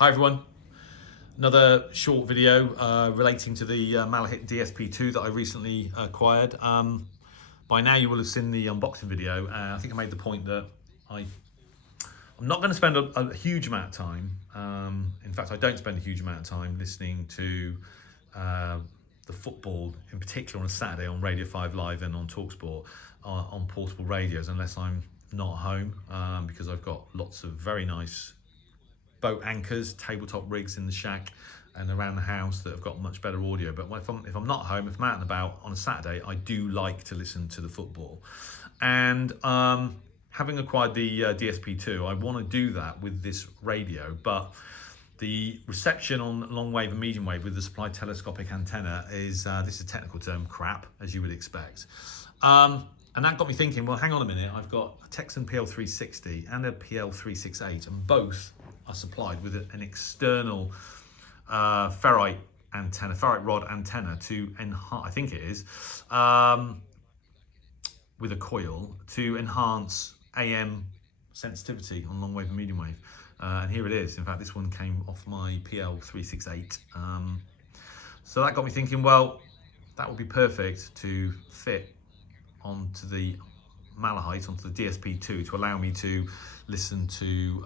Hi everyone, another short video relating to the Malahit DSP2 that I recently acquired. By now you will have seen the unboxing video. I think I made the point that I'm not going to spend a huge amount of time, in fact I don't spend a huge amount of time listening to the football, in particular on a Saturday on Radio 5 Live and on TalkSport on portable radios, unless I'm not home, because I've got lots of very nice boat anchors, tabletop rigs in the shack and around the house that have got much better audio. But if I'm not home, if I'm out and about on a Saturday, I do like to listen to the football. And having acquired the DSP2, I want to do that with this radio, but the reception on long wave and medium wave with the supplied telescopic antenna is, this is a technical term, crap, as you would expect. And that got me thinking, well, hang on a minute, I've got a Tecsun PL360 and a PL368, and both are supplied with an external ferrite rod antenna to enhance, I think it is, with a coil to enhance AM sensitivity on long wave and medium wave. And here it is. In fact, this one came off my PL368. So that got me thinking, well, that would be perfect to fit onto the Malahit, onto the DSP2, to allow me to listen to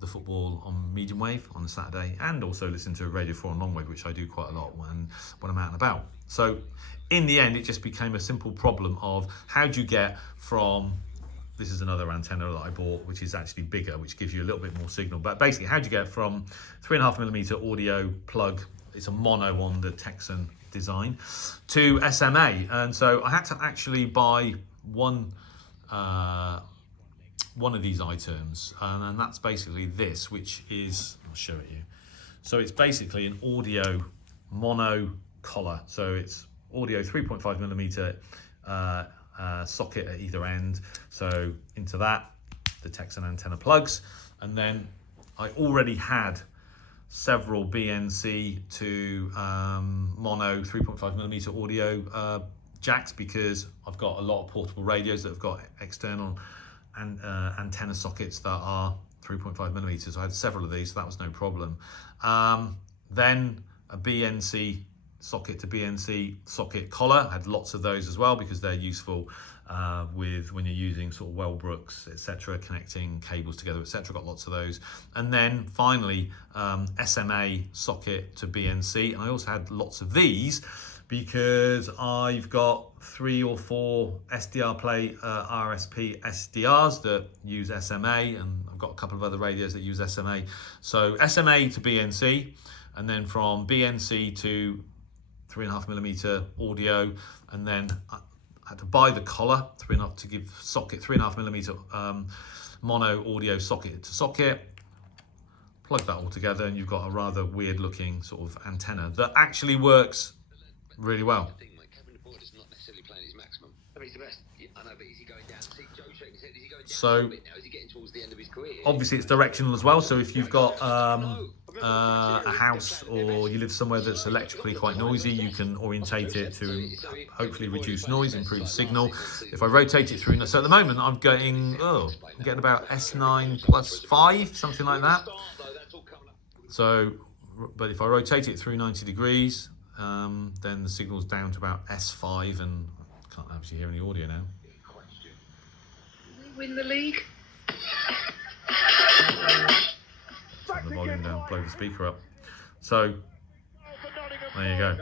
the football on medium wave on a Saturday, and also listen to Radio 4 on long wave, which I do quite a lot when I'm out and about. So in the end, it just became a simple problem of how do you get from, this is another antenna that I bought, which is actually bigger, which gives you a little bit more signal. But basically, how do you get from 3.5mm audio plug, it's a mono on the Tecsun design, to SMA? And so I had to actually buy one of these items, and that's basically this, which is, I'll show it you. So it's basically an audio mono collar. So it's audio 3.5mm socket at either end. So into that, the Tecsun antenna plugs. And then I already had several BNC to mono 3.5mm audio jacks, because I've got a lot of portable radios that have got external and antenna sockets that are 3.5mm. I had several of these, so that was no problem. Then a BNC socket to BNC socket collar. I had lots of those as well, because they're useful with when you're using sort of Wellbrooks, etc., connecting cables together, etc. Got lots of those. And then finally, SMA socket to BNC. And I also had lots of these because I've got 3 or 4 SDR play RSP SDRs that use SMA, and I've got a couple of other radios that use SMA. So SMA to BNC, and then from BNC to 3.5mm audio, and then I had to buy the collar to give socket 3.5mm mono audio socket to socket. Plug that all together, and you've got a rather weird looking sort of antenna that actually works really well. So obviously it's directional as well. So if you've got a house, or you live somewhere that's electrically quite noisy, you can orientate it to hopefully reduce noise, improve signal. If I rotate it through, so at the moment I'm getting about S9 plus 5, something like that. So, but if I rotate it through 90 degrees, then the signal's down to about S5, and I can't actually hear any audio now. Win the league. Turn the volume down, blow the speaker up. So there you go.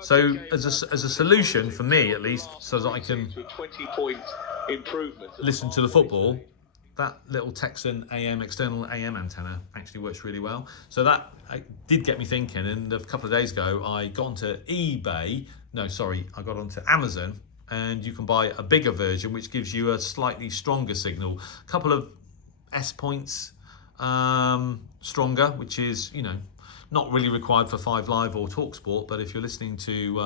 So as a solution for me, at least, so that I can listen to the football, that little Tecsun external AM antenna actually works really well. So that did get me thinking, and a couple of days ago I got onto I got onto Amazon, and you can buy a bigger version which gives you a slightly stronger signal, a couple of S points stronger, which is, you know, not really required for 5 Live or TalkSport, but if you're listening to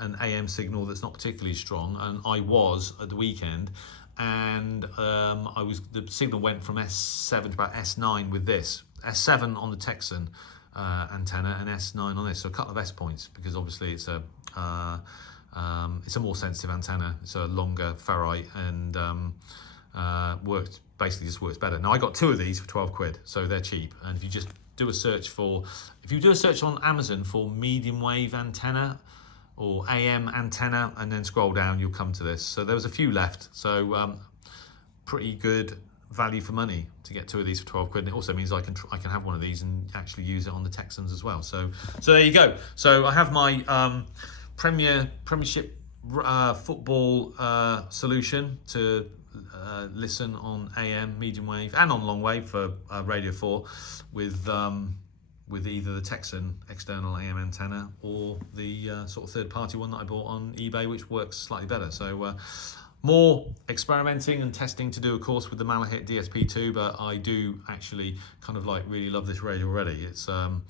an AM signal that's not particularly strong, and I was at the weekend, and the signal went from S7 to about S9 with this. S7 on the Tecsun antenna and S9 on this, so a couple of S points, because obviously it's a more sensitive antenna. It's a longer ferrite, and basically just works better. Now I got 2 of these for 12 quid, so they're cheap, and if you just do a search for, if you do a search on Amazon for medium wave antenna or AM antenna, and then scroll down, you'll come to this. So there was a few left. So pretty good value for money to get 2 of these for 12 quid. And it also means I can have one of these and actually use it on the Tecsuns as well. So there you go. So I have my Premiership football solution to listen on AM, medium wave, and on long wave for Radio 4 with either the Tecsun external AM antenna or the sort of third-party one that I bought on eBay, which works slightly better. So more experimenting and testing to do, of course, with the Malahit DSP2, but I do actually kind of like really love this radio already. It's and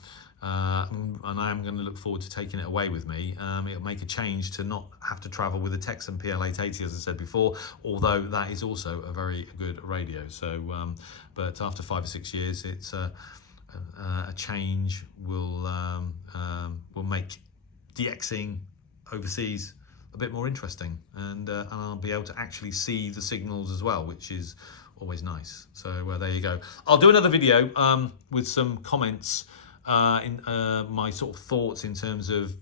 I am going to look forward to taking it away with me. It'll make a change to not have to travel with a Tecsun PL880, as I said before, although that is also a very good radio. So, but after 5 or 6 years, it's a change will make DXing overseas a bit more interesting, and I'll be able to actually see the signals as well, which is always nice. So there you go. I'll do another video with some comments in my sort of thoughts in terms of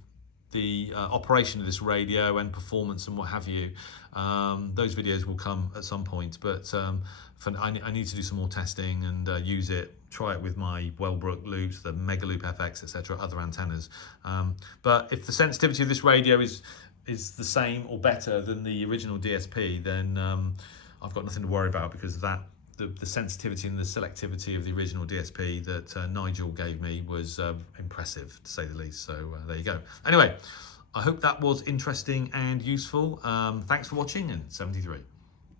the operation of this radio and performance and what have you. Those videos will come at some point, but I need to do some more testing and use it, try it with my Wellbrook loops, the Mega Loop FX, etc., other antennas. But if the sensitivity of this radio is the same or better than the original DSP, then I've got nothing to worry about, because the sensitivity and the selectivity of the original DSP that Nigel gave me was impressive, to say the least. So there you go. Anyway, I hope that was interesting and useful. Thanks for watching, and 73.